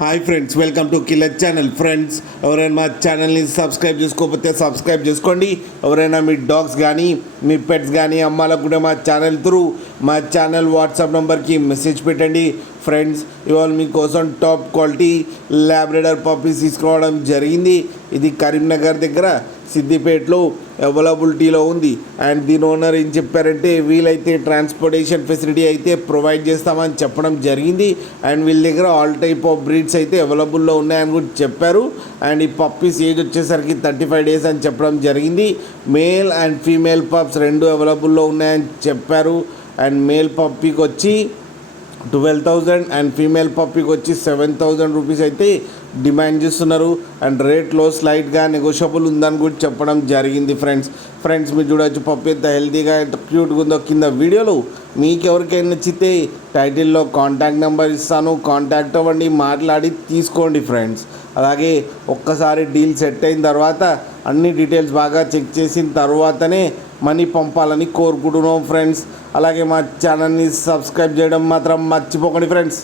Hi friends, welcome to killer channel. Friends, ఎవరైనా మా ఛానల్ని సబ్స్క్రైబ్ చేసుకోకపోతే సబ్స్క్రైబ్ చేసుకోండి. ఎవరైనా మీ డాగ్స్ కానీ మీ పెట్స్ కానీ అమ్మాలకు కూడా మా ఛానల్ వాట్సాప్ నెంబర్కి మెసేజ్ పెట్టండి. ఫ్రెండ్స్, ఇవాళ మీకోసం టాప్ క్వాలిటీ ల్యాబ్రడార్ పప్పీస్ తీసుకురావడం జరిగింది. ఇది కరీంనగర్ దగ్గర సిద్దిపేటలో అవైలబిలిటీలో ఉంది. అండ్ దీని ఓనర్ ఏం చెప్పారంటే, వీలైతే ట్రాన్స్పోర్టేషన్ ఫెసిలిటీ అయితే ప్రొవైడ్ చేస్తామని చెప్పడం జరిగింది. అండ్ వీళ్ళ దగ్గర ఆల్ టైప్ ఆఫ్ బ్రీడ్స్ అయితే అవైలబుల్లో ఉన్నాయని కూడా చెప్పారు. అండ్ ఈ పప్పీస్ ఏజ్ వచ్చేసరికి 35 days అని చెప్పడం జరిగింది. మేల్ అండ్ ఫీమేల్ పప్స్ రెండు అవైలబుల్లో ఉన్నాయని చెప్పారు. అండ్ మేల్ పప్పీకి వచ్చి 12,000 అండ్ ఫీమేల్ పప్పీకి వచ్చి 7,000 రూపీస్ అయితే డిమాండ్ చేస్తున్నారు. అండ్ రేట్లో స్లైట్గా నెగోషియబుల్ ఉందని కూడా చెప్పడం జరిగింది. ఫ్రెండ్స్ మీరు చూడవచ్చు పప్పి ఎంత హెల్తీగా ఎంత క్యూట్గా ఉందో. కింద వీడియోలో మీకు ఎవరికైనా నచ్చితే టైటిల్లో కాంటాక్ట్ నెంబర్ ఇస్తాను, కాంటాక్ట్ అవ్వండి, మాట్లాడి తీసుకోండి ఫ్రెండ్స్. అలాగే ఒక్కసారి డీల్ సెట్ అయిన తర్వాత అన్ని డీటెయిల్స్ బాగా చెక్ చేసిన తర్వాతనే మనీ పంపాలని కోరుకుంటున్నాం ఫ్రెండ్స్. అలాగే మా ఛానల్ని సబ్స్క్రైబ్ చేయడం మాత్రం మర్చిపోకండి ఫ్రెండ్స్.